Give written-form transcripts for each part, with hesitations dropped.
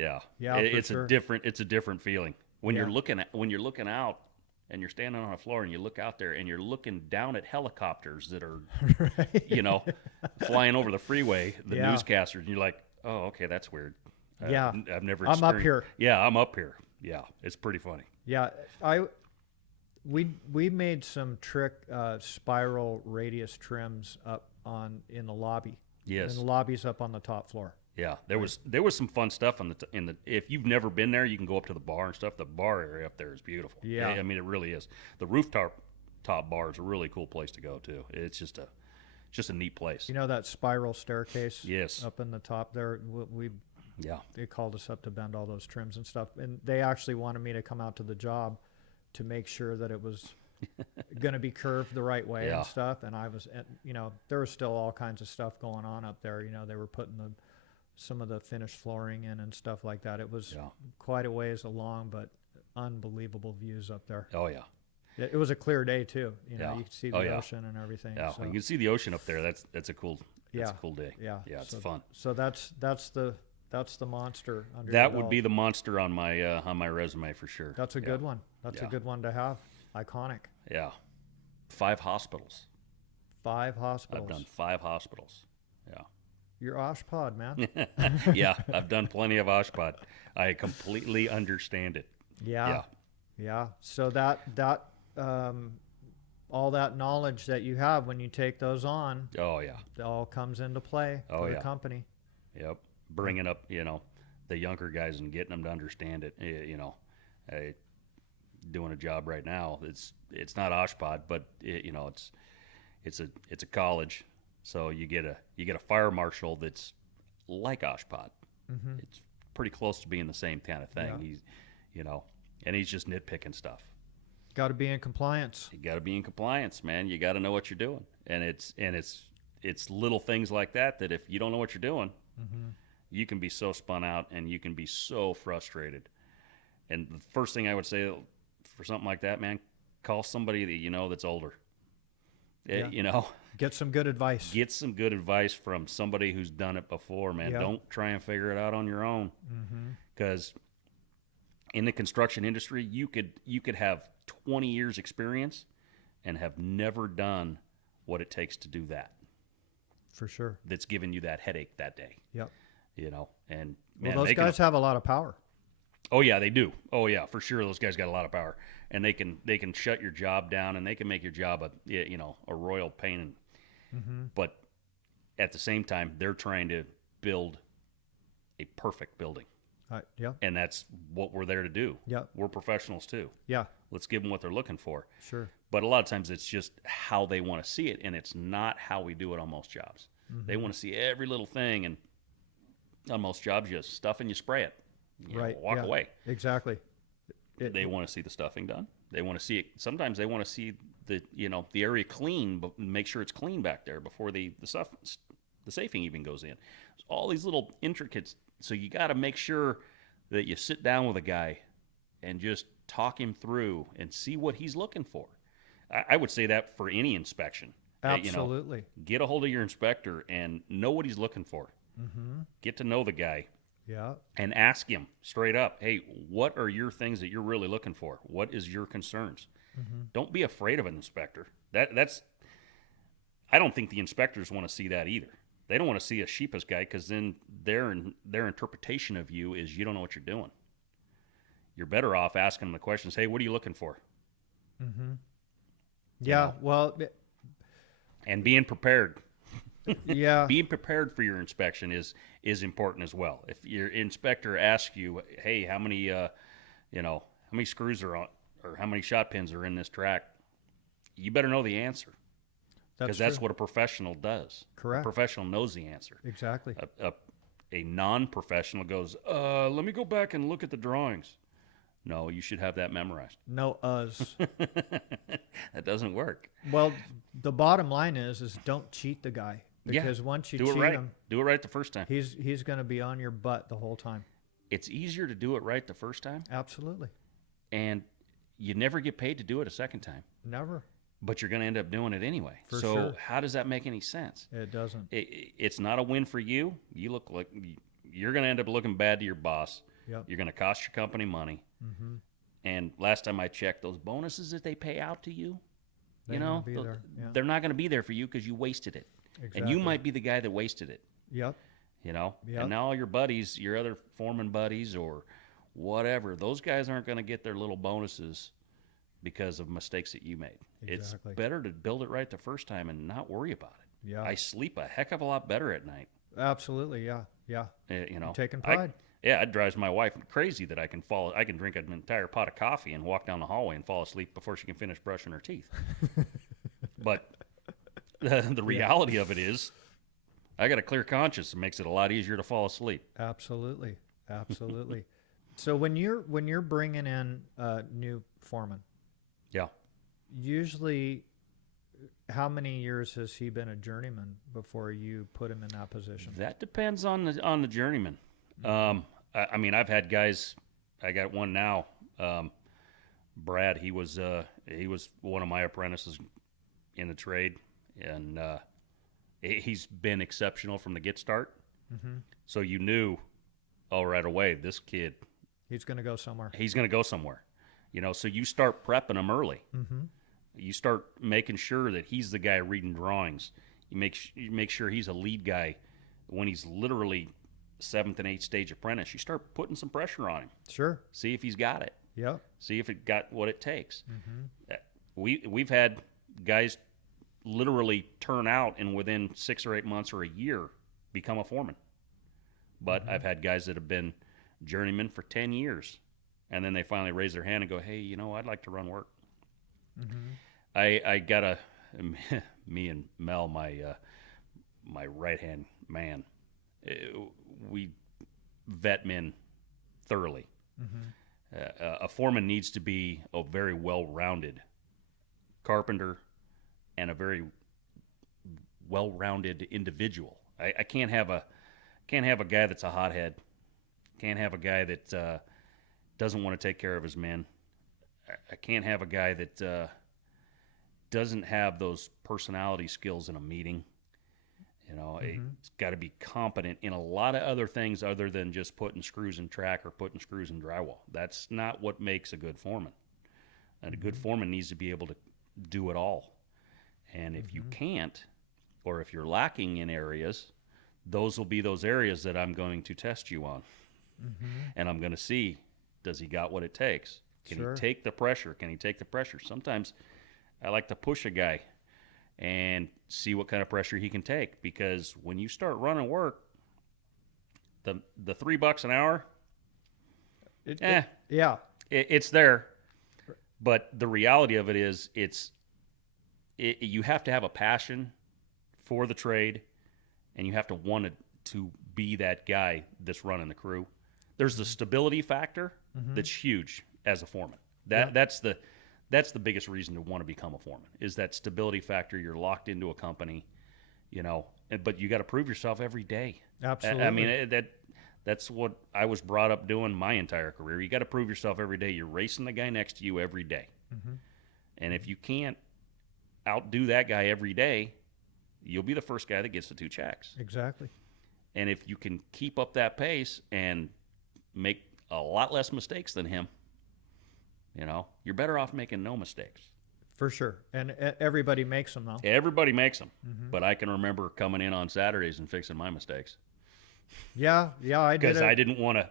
Yeah, It's sure. a different feeling when Yeah. when you're looking out and you're standing on a floor and you look out there and you're looking down at helicopters that are, Right. you know, flying over the freeway, the Yeah. newscasters, and you're like, oh, okay, that's weird. Yeah. I've never I'm up experienced. here. Yeah, I'm up here. Yeah, it's pretty funny. Yeah. I we made some trick spiral radius trims up on in the lobby. And Yes. the lobby's up on the top floor. Yeah, there was some fun stuff in the. If you've never been there, you can go up to the bar and stuff. The bar area up there is beautiful. Yeah. I mean, it really is. The rooftop bar is a really cool place to go to. It's just a neat place. You know that spiral staircase Yes. up in the top there? Yeah. They called us up to bend all those trims and stuff. And they actually wanted me to come out to the job to make sure that it was going to be curved the right way Yeah. and stuff. And I was, there was still all kinds of stuff going on up there. They were putting some of the finished flooring in and stuff like that. It was quite a ways along, but unbelievable views up there. Oh yeah. It was a clear day too. Yeah. You could see the Oh, yeah. ocean and everything. Yeah. So, When you can see the ocean up there, that's a cool. That's Yeah. a cool day. yeah, Yeah, it's so, fun. So that's the monster under That your would belt. be the monster on my resume for sure. That's a Yeah. good one. That's a Yeah. good one to have. Iconic. Yeah. 5 hospitals. 5 hospitals. I've done 5 hospitals. Yeah. You're Oshpod, man. Yeah, I've done plenty of Oshpod. I completely understand it. Yeah. Yeah. So that all that knowledge that you have when you take those on, Oh yeah. it all comes into play Oh, for the yeah. company. Yep. Bringing up, the younger guys and getting them to understand it. I, doing a job right now. It's not Oshpod, but it's a college. So you get a fire marshal that's like Oshpod. Mm-hmm. It's pretty close to being the same kind of thing. Yeah. And he's just nitpicking stuff. Got to be in compliance. You got to be in compliance, man. You got to know what you're doing, and it's little things like that if you don't know what you're doing, Mm-hmm. you can be so spun out and you can be so frustrated. And the first thing I would say for something like that, man, call somebody that you know that's older. Yeah. Get some good advice. Get some good advice from somebody who's done it before, man. Yeah. Don't try and figure it out on your own, because in the construction industry, you could have 20 years experience and have never done what it takes to do that. For sure. That's giving you that headache that day. Yep. And Well, man, those guys have a lot of power. Oh yeah, they do. Oh yeah, for sure. Those guys got a lot of power, and they can shut your job down, and they can make your job a royal pain. But at the same time, they're trying to build a perfect building, Yeah. and that's what we're there to do. Yep. We're professionals too. Yeah. Let's give them what they're looking for. Sure. But a lot of times it's just how they want to see it, and it's not how we do it on most jobs. They want to see every little thing, and on most jobs, you stuff and you spray it. Walk yeah. away. Exactly. They want to see the stuffing done. They want to see it. Sometimes they want to see the area clean, but make sure it's clean back there before the safing even goes in. All these little intricates. So you got to make sure that you sit down with a guy and just talk him through and see what he's looking for. I would say that for any inspection. Absolutely. Get a hold of your inspector and know what he's looking for. Get to know the guy. Yeah. And ask him straight up, hey, what are your things that you're really looking for? What is your concerns? Don't be afraid of an inspector. That's I don't think the inspectors want to see that either. They don't want to see a sheepish guy, because then their interpretation of you is you don't know what you're doing. You're better off asking them the questions, hey, what are you looking for? Yeah. Well, And being prepared. yeah. Being prepared for your inspection is important as well. If your inspector asks you, hey, how many screws are on, or how many shot pins are in this track, you better know the answer, because that's true. what a professional does. Correct. A professional knows the answer. Exactly. A non-professional goes, let me go back and look at the drawings. No, you should have that memorized. No us. That doesn't work. Well, the bottom line is don't cheat the guy, because once you Do it cheat right. him, Do it right the first time. he's going to be on your butt the whole time. It's easier to do it right the first time, Absolutely. and you never get paid to do it a second time. Never. But you're going to end up doing it anyway. For so sure. how does that make any sense? It doesn't. It's not a win for you. You look like you're going to end up looking bad to your boss. Yep. You're going to cost your company money. Mm-hmm. And last time I checked, those bonuses that they pay out to you, They're gonna be there. Yeah. they're not going to be there for you because you wasted it. Exactly. And you might be the guy that wasted it. Yep. You know? Yep. And now all your buddies, your other foreman buddies or whatever, those guys aren't going to get their little bonuses because of mistakes that you made. Exactly. It's better to build it right the first time and not worry about it. Yeah. I sleep a heck of a lot better at night. Absolutely. Yeah. Yeah. You know, Taking pride. It drives my wife crazy that I can drink an entire pot of coffee and walk down the hallway and fall asleep before she can finish brushing her teeth. But the reality of it is, I got a clear conscience. It makes it a lot easier to fall asleep. Absolutely. Absolutely. So when you're bringing in a new foreman, Yeah. usually how many years has he been a journeyman before you put him in that position? That depends on the journeyman. I mean, I've had guys. I got one now. Brad. He was one of my apprentices in the trade, and he's been exceptional from the get start. Mm-hmm. So you knew, right away, this kid. He's going to go somewhere. He's going to go somewhere. You know, so you start prepping him early. Mm-hmm. You start making sure that he's the guy reading drawings. You make sure he's a lead guy when he's literally 7th and 8th stage apprentice. You start putting some pressure on him. Sure. See if he's got it. Yep. See if it got what it takes. Mm-hmm. We've had guys literally turn out and within 6 or 8 months or a year become a foreman. But Mm-hmm. I've had guys that have been journeymen for 10 years, and then they finally raise their hand and go, "Hey, I'd like to run work." Mm-hmm. I got me and Mel, my right hand man, we vet men thoroughly. Mm-hmm. A foreman needs to be a very well-rounded carpenter and a very well-rounded individual. I can't have a guy that's a hothead. Can't have a guy that doesn't want to take care of his men. I can't have a guy that doesn't have those personality skills in a meeting. Mm-hmm. It's got to be competent in a lot of other things other than just putting screws in track or putting screws in drywall. That's not what makes a good foreman. And a good foreman needs to be able to do it all. And if you can't, or if you're lacking in areas, those will be those areas that I'm going to test you on. Mm-hmm. And I'm going to see, does he got what it takes? Can Sure. he take the pressure? Can he take the pressure? Sometimes I like to push a guy and see what kind of pressure he can take, because when you start running work, the $3 an hour, Yeah. it's there. But the reality of it is, you have to have a passion for the trade, and you have to want to be that guy that's running the crew. There's the stability factor that's huge as a foreman. That's the biggest reason to want to become a foreman, is that stability factor. You're locked into a company, but you got to prove yourself every day. Absolutely. I mean, that's what I was brought up doing my entire career. You got to prove yourself every day. You're racing the guy next to you every day. Mm-hmm. And if you can't outdo that guy every day, you'll be the first guy that gets the 2 checks. Exactly. And if you can keep up that pace and make a lot less mistakes than him, you're better off making no mistakes. For sure. And everybody makes them, though. Everybody makes them. Mm-hmm. But I can remember coming in on Saturdays and fixing my mistakes. Yeah, I did. Because I didn't want to,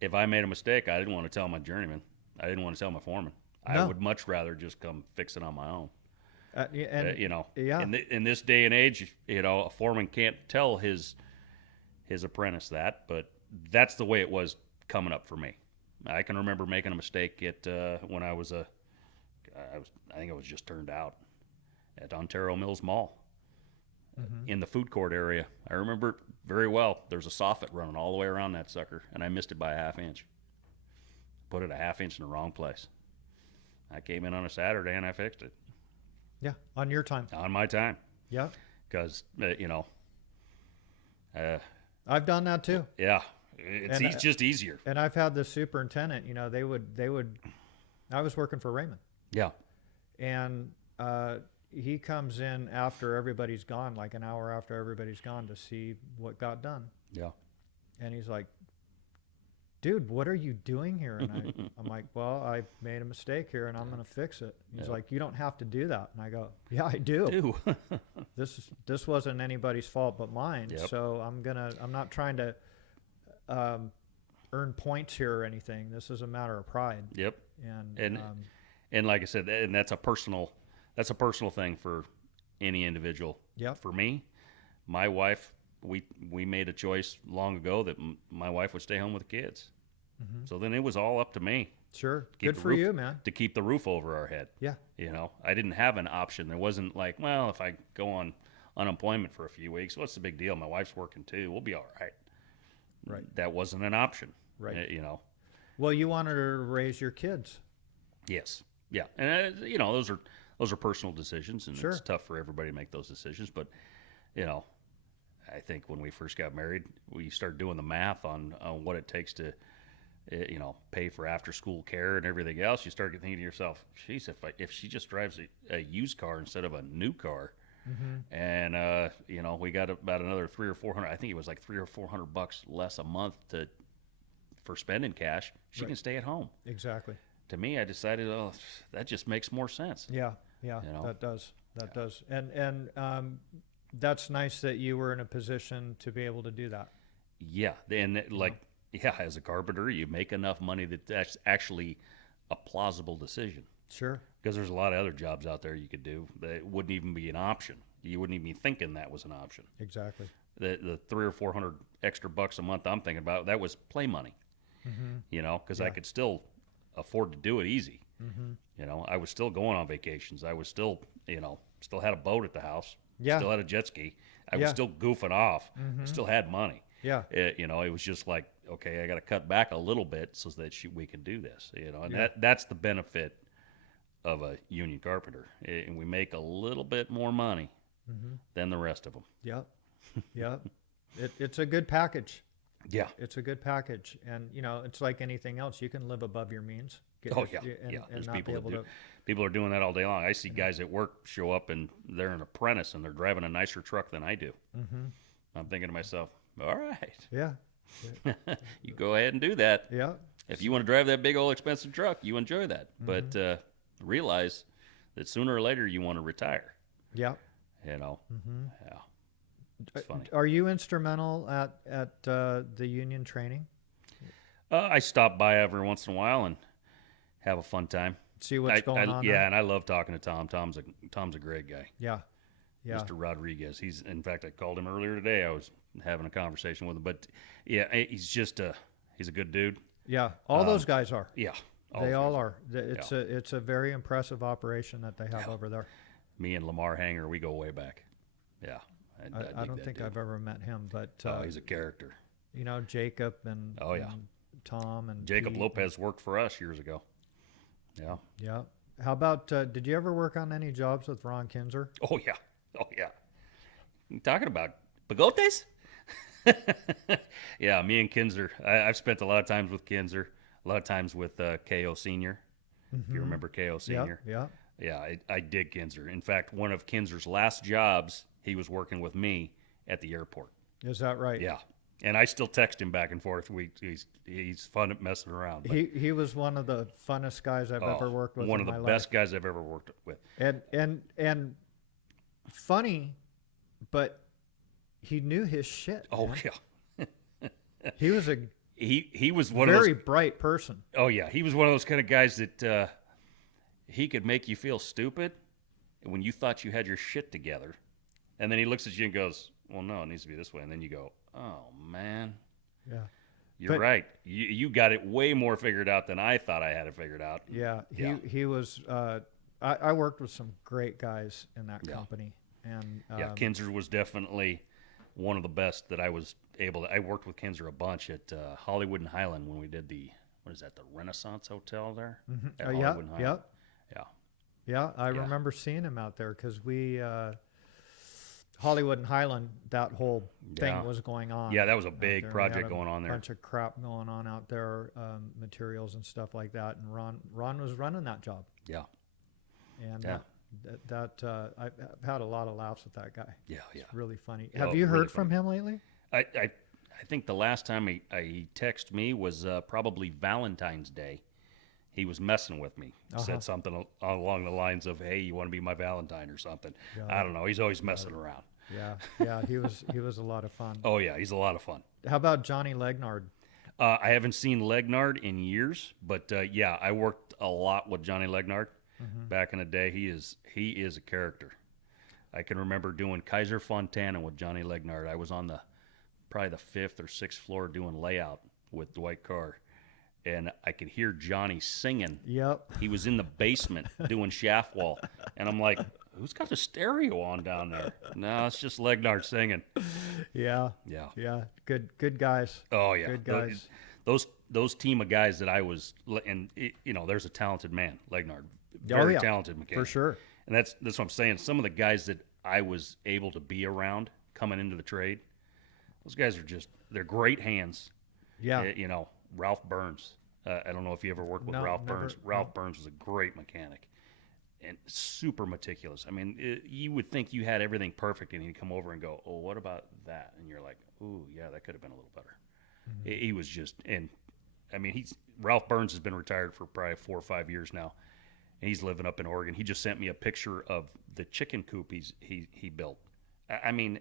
if I made a mistake, I didn't want to tell my journeyman. I didn't want to tell my foreman. No. I would much rather just come fix it on my own. Yeah. In this day and age, a foreman can't tell his apprentice that, but that's the way it was coming up for me. I can remember making a mistake when I think I was just turned out at Ontario Mills Mall in the food court area. I remember it very well. There's a soffit running all the way around that sucker, and I missed it by a ½ inch. Put it a ½ inch in the wrong place. I came in on a Saturday and I fixed it. Yeah, on your time. On my time. Yeah. Because, I've done that too. yeah, it's just easier. And I've had the superintendent, they would, I was working for Raymond. Yeah. And he comes in after everybody's gone, like an hour after everybody's gone, to see what got done. Yeah. And he's like, dude, what are you doing here? And I'm like, well, I made a mistake here and I'm going to fix it. He's Yeah. like, you don't have to do that. And I go, yeah, I do. Ew. This wasn't anybody's fault but mine. Yep. So I'm not trying to earn points here or anything. This is a matter of pride. Yep. And And like I said, and that's a personal thing for any individual. Yep. For me, my wife, we made a choice long ago that my wife would stay home with the kids. Mm-hmm. So then it was all up to me. Sure. Keep Good the for roof- you, man. To keep the roof over our head. Yeah. You know, I didn't have an option. There wasn't like, well, if I go on unemployment for a few weeks, what's the big deal? My wife's working too. We'll be all right. Right. That wasn't an option. Right. You know. Well, you wanted to raise your kids. Yes. Yeah. And you know, those are personal decisions, and Sure. it's tough for everybody to make those decisions. But you know, I think when we first got married, we started doing the math on what it takes to, you know, pay for after school care and everything else. You start thinking to yourself, geez, if she just drives a used car instead of a new car, Mm-hmm. and you know, we got about another $300 or $400. I think it was like $300 or $400 less a month for spending cash. She Right. can stay at home. Exactly. To me, I decided, oh, that just makes more sense. Yeah. Yeah. You know? That does. That does. And that's nice that you were in a position to be able to do that. Yeah, and yeah, as a carpenter, you make enough money that that's actually a plausible decision. Sure. Because there's a lot of other jobs out there you could do that wouldn't even be an option. You wouldn't even be thinking that was an option. Exactly. The $300 or $400 extra bucks a month I'm thinking about, that was play money. Mm-hmm. You know, because I Yeah. could still afford to do it easy. Mm-hmm. You know, I was still going on vacations. I was still, you know, still had a boat at the house. Yeah. Still had a jet ski. I Yeah. was still goofing off. Mhm. Still had money. Yeah. You know, it was just like, okay, I got to cut back a little bit so that we can do this. You know, and Yeah. that's the benefit of a union carpenter, and we make a little bit more money Mm-hmm. than the rest of them. Yep. Yep. It's a good package. Yeah. It's a good package, and you know, it's like anything else. You can live above your means. Oh yeah, and, yeah. and There's not be people that able do. to. People are doing that all day long. I see guys at work show up and they're an apprentice and they're driving a nicer truck than I do. Mm-hmm. I'm thinking to myself, all right, Yeah. you go ahead and do that. Yeah. If you want to drive that big old expensive truck, you enjoy that. Mm-hmm. But realize that sooner or later you want to retire. Yeah. You know, Mm-hmm. yeah. It's funny. Are you instrumental at the union training? I stop by every once in a while and have a fun time. See what's going on. Yeah, there? and I love talking to Tom. Tom's a great guy. Yeah. Yeah. Mr. Rodriguez. He's, in fact, I called him earlier today. I was having a conversation with him, but yeah, he's a good dude. Yeah. All those guys are. Yeah, They all guys. are. It's a very impressive operation that they have over there. Me and Lamar Hanger, we go way back. Yeah, I dig don't that think dude. I've ever met him, but Oh, he's a character. you know, Jacob and Oh, yeah. and Tom and Jacob Pete. Lopez worked for us years ago. Yeah. Yeah. How about did you ever work on any jobs with Ron Kinser? Oh yeah. Oh yeah. You talking about bigotes? Yeah, me and Kinser. I've spent a lot of times with Kinser. A lot of times with KO Senior. If you remember KO Senior. Yeah. Yeah, I dig Kinser. In fact, one of Kinser's last jobs, he was working with me at the airport. Is that right? Yeah, and I still text him back and forth. He's fun at messing around. But, He was one of the funnest guys I've ever worked with. One in of the my best life. guys I've ever worked with. And funny, but he knew his shit. Oh man. yeah, He was a he was one very of those. bright person. Oh yeah, he was one of those kind of guys that he could make you feel stupid when you thought you had your shit together, and then he looks at you and goes, "Well, no, it needs to be this way," and then you go, "Oh man." Yeah. You're But- right. You got it way more figured out than I thought I had it figured out. Yeah. Yeah. He was. I worked with some great guys in that Yeah. company, and Yeah, Kinser was definitely one of the best that I was able to. I worked with Kinser a bunch at Hollywood and Highland when we did the Renaissance Hotel there? At yeah, Hollywood and yeah, Highland. Yeah. yeah. I Yeah. remember seeing him out there because we Hollywood and Highland. That whole thing Yeah. was going on. Yeah, that was a out big there. We project had a going on there. Bunch of crap going on out there, materials and stuff like that. And Ron was running that job. Yeah. And Yeah. I've had a lot of laughs with that guy. Yeah, yeah. It's really funny. Yeah, Have you really heard from him lately? I I think the last time he texted me was probably Valentine's Day. He was messing with me. Said something along the lines of, "Hey, you want to be my Valentine or something?" I don't know. He's always messing around. Yeah, he was a lot of fun. Oh yeah, he's a lot of fun. How about Johnny Legnard? I haven't seen Legnard in years, but yeah, I worked a lot with Johnny Legnard back in the day. He is a character. I can remember doing Kaiser Fontana with Johnny Legnard. I was on probably the 5th or 6th floor doing layout with Dwight Carr, and I could hear Johnny singing. Yep. He was in the basement doing shaft wall, and I'm like, who's got the stereo on down there? No, it's just Legnard singing. Yeah. Good guys. Oh yeah, Good guys. Those team of guys that I was, and there's a talented man, Legnard, very talented mechanic for sure. And that's what I'm saying. Some of the guys that I was able to be around coming into the trade, those guys they're great hands. Yeah. Ralph Burns. I don't know if you ever worked with Ralph Burns. Ralph Burns was a great mechanic and super meticulous. I mean, you would think you had everything perfect, and he'd come over and go, "Oh, what about that?" And you're like, "Ooh, yeah, that could have been a little better." He was just, and I mean, Ralph Burns has been retired for probably 4 or 5 years now. And he's living up in Oregon. He just sent me a picture of the chicken coop he built. I mean,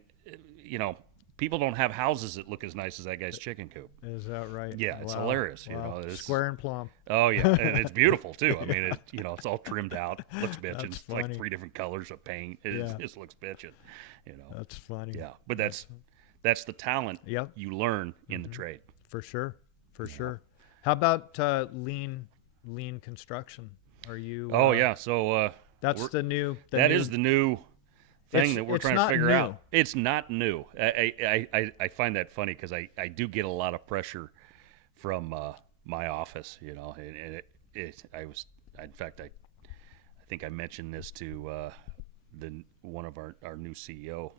people don't have houses that look as nice as that guy's chicken coop. Is that right? Yeah, it's hilarious. Wow. It's square and plumb. Oh yeah, and it's beautiful too. I mean, it's all trimmed out, looks bitchin'. It's like 3 different colors of paint. It just looks bitchin'. That's funny. Yeah, but that's the talent you learn in the trade. For sure. How about lean construction? Are you? Oh yeah, so that's the new. That is the new thing that we're trying to figure out. It's not new. I find that funny because I do get a lot of pressure from my office. And in fact, I think I mentioned this to one of our new CEO.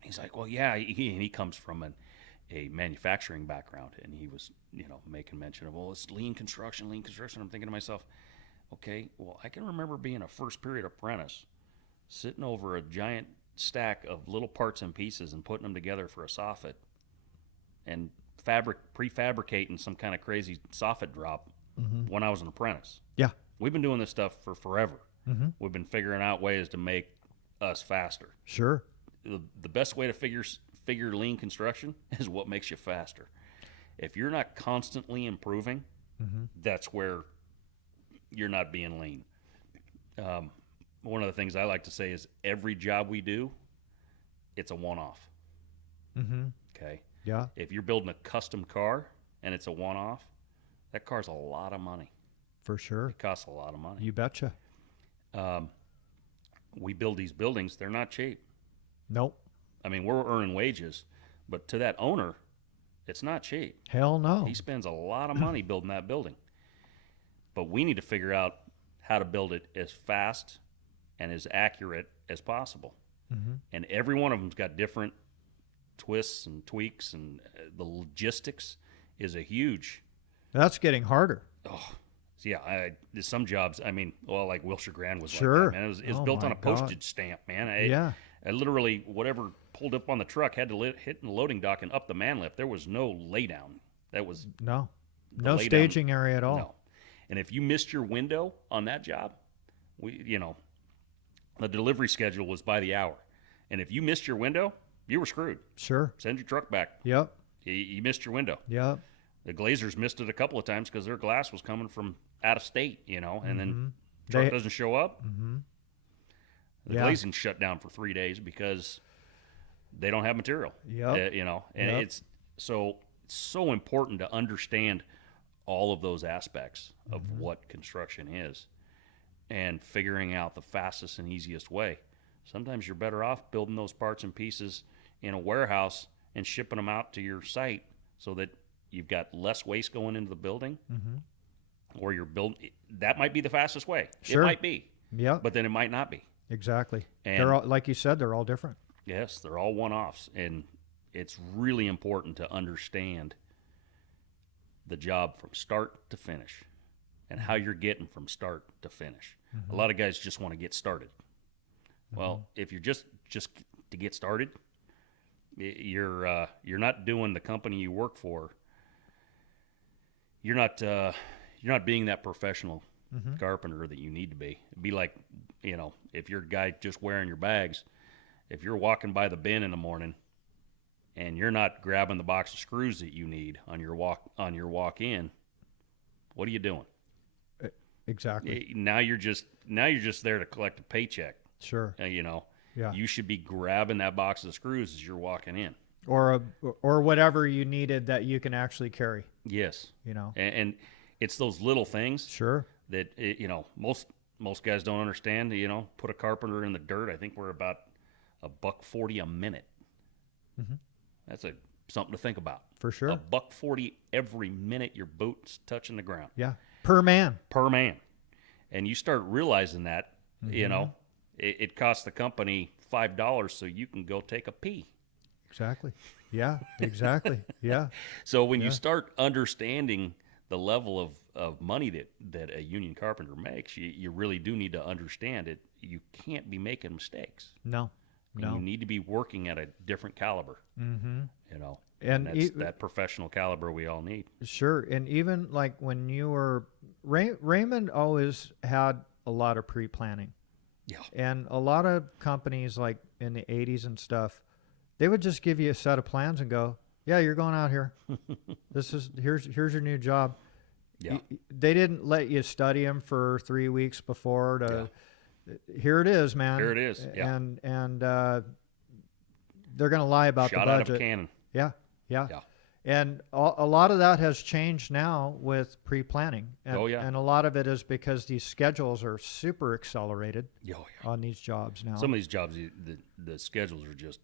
He's like, well, yeah, he comes from a manufacturing background, and he was making mention of, well, it's lean construction. I'm thinking to myself, okay, well, I can remember being a first period apprentice, sitting over a giant stack of little parts and pieces and putting them together for a soffit, and prefabricating some kind of crazy soffit drop when I was an apprentice. Yeah, we've been doing this stuff for forever. We've been figuring out ways to make us faster. Sure. The best way to figure lean construction is what makes you faster. If you're not constantly improving, that's where you're not being lean. One of the things I like to say is every job we do, it's a one-off. Okay? Yeah. If you're building a custom car and it's a one-off, that car's a lot of money. For sure. It costs a lot of money. You betcha. We build these buildings, they're not cheap. Nope. I mean, we're earning wages, but to that owner, it's not cheap. Hell no. He spends a lot of money building that building. But we need to figure out how to build it as fast and as accurate as possible. And every one of them's got different twists and tweaks, and the logistics is a huge. That's getting harder. Oh, yeah. Some jobs, I mean, well, like Wilshire Grand was sure. like that, man. It was built on a postage stamp, man. I literally, whatever pulled up on the truck had to hit the loading dock and up the man lift. There was no lay down. That was no staging area at all. No. And if you missed your window on that job, the delivery schedule was by the hour. And if you missed your window, you were screwed. Sure. Send your truck back. Yep. You missed your window. Yep. The Glazers missed it a couple of times because their glass was coming from out of state, and then truck doesn't show up. The glazing shut down for 3 days because they don't have material. Yep. It's so important to understand all of those aspects of what construction is and figuring out the fastest and easiest way. Sometimes you're better off building those parts and pieces in a warehouse and shipping them out to your site so that you've got less waste going into the building, or you're building. That might be the fastest way. Sure. It might be. Yeah. But then it might not be. Exactly. And they're all, like you said, they're all different. Yes, they're all one-offs, and it's really important to understand the job from start to finish and how you're getting from start to finish. A lot of guys just want to get started. Well, if you're just to get started, you're not doing the company you work for. You're not being that professional carpenter that you need to be. It'd be like, if you're a guy just wearing your bags, if you're walking by the bin in the morning and you're not grabbing the box of screws that you need on your walk in, what are you doing? Exactly. Now you're just there to collect a paycheck. Sure. Yeah. You should be grabbing that box of screws as you're walking in. Or whatever you needed that you can actually carry. Yes. And it's those little things. Sure. That most guys don't understand. Put a carpenter in the dirt. I think we're about $1.40 a minute. Mm-hmm. That's something to think about. For sure. $1.40 every minute your boot's touching the ground. Yeah. Per man. And you start realizing that, it costs the company $5 so you can go take a pee. Exactly. Yeah, exactly. Yeah. So when you start understanding the level of money that a union carpenter makes, you really do need to understand it. You can't be making mistakes. No. And you need to be working at a different caliber. Mm-hmm. And that's that professional caliber we all need. Sure. And even like when you were Raymond always had a lot of pre-planning. Yeah. And a lot of companies like in the 80s and stuff, they would just give you a set of plans and go, yeah, you're going out here. Here's your new job. Yeah. They didn't let you study them for 3 weeks before here it is, man. Here it is. Yeah. And they're going to lie about Shot the budget. out of a cannon. Yeah. Yeah. And a lot of that has changed now with pre-planning. And, Oh, yeah. And a lot of it is because these schedules are super accelerated Oh, yeah. on these jobs now. Some of these jobs, the schedules are just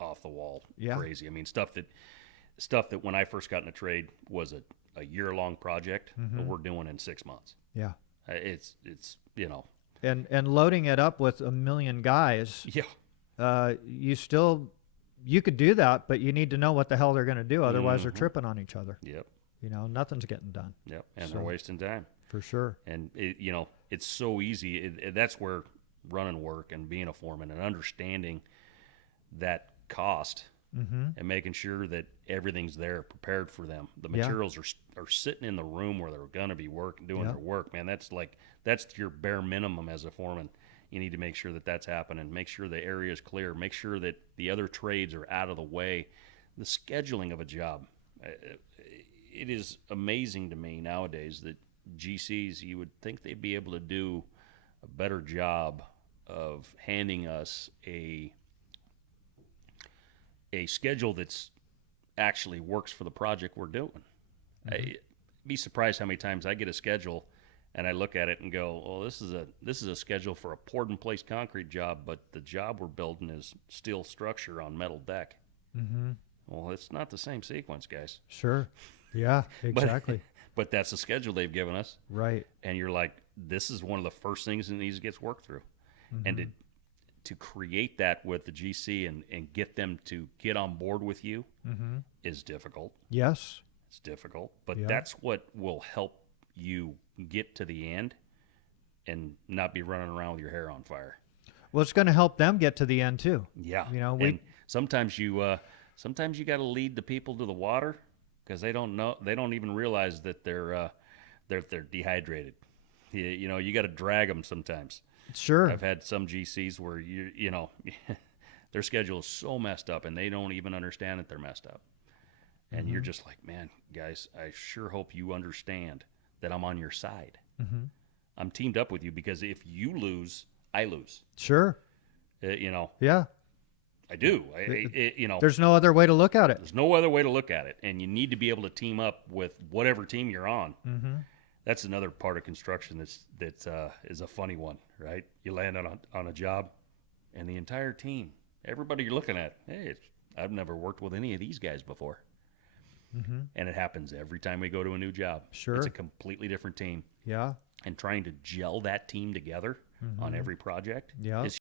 off the wall, crazy. I mean, stuff that when I first got in the trade was a year-long project that we're doing in 6 months. Yeah. It's And loading it up with a million guys. Yeah. You could do that, but you need to know what the hell they're going to do. Otherwise, they're tripping on each other. Yep. Nothing's getting done. Yep. And they're wasting time. For sure. And it's so easy. That's where running work and being a foreman and understanding that cost and making sure that everything's there prepared for them. The materials are sitting in the room where they're going to be doing their work, man. That's your bare minimum as a foreman. You need to make sure that that's happening. Make sure the area is clear. Make sure that the other trades are out of the way. The scheduling of a job. It is amazing to me nowadays that GCs, you would think they'd be able to do a better job of handing us a schedule that's actually works for the project we're doing. I'd be surprised how many times I get a schedule and I look at it and go, well, this is a schedule for a poured in place concrete job, but the job we're building is steel structure on metal deck. Mm-hmm. Well, it's not the same sequence, guys. Sure. Yeah, exactly. But that's the schedule they've given us. Right. And you're like, this is one of the first things that needs to get worked through. And to create that with the GC and get them to get on board with you is difficult. Yes. It's difficult. But that's what will help you get to the end and not be running around with your hair on fire. Well, it's going to help them get to the end too. Yeah. And sometimes you got to lead the people to the water because they don't even realize that they're dehydrated. You got to drag them sometimes. Sure. I've had some GCs where their schedule is so messed up and they don't even understand that they're messed up. And you're just like, man, guys, I sure hope you understand that I'm on your side. I'm teamed up with you because if you lose, I lose. Sure. Yeah. I do. There's no other way to look at it. There's no other way to look at it. And you need to be able to team up with whatever team you're on. That's another part of construction that is a funny one, right? You land on a job, and the entire team, everybody you're looking at, hey, I've never worked with any of these guys before. And it happens every time we go to a new job. Sure. It's a completely different team. Yeah. And trying to gel that team together on every project is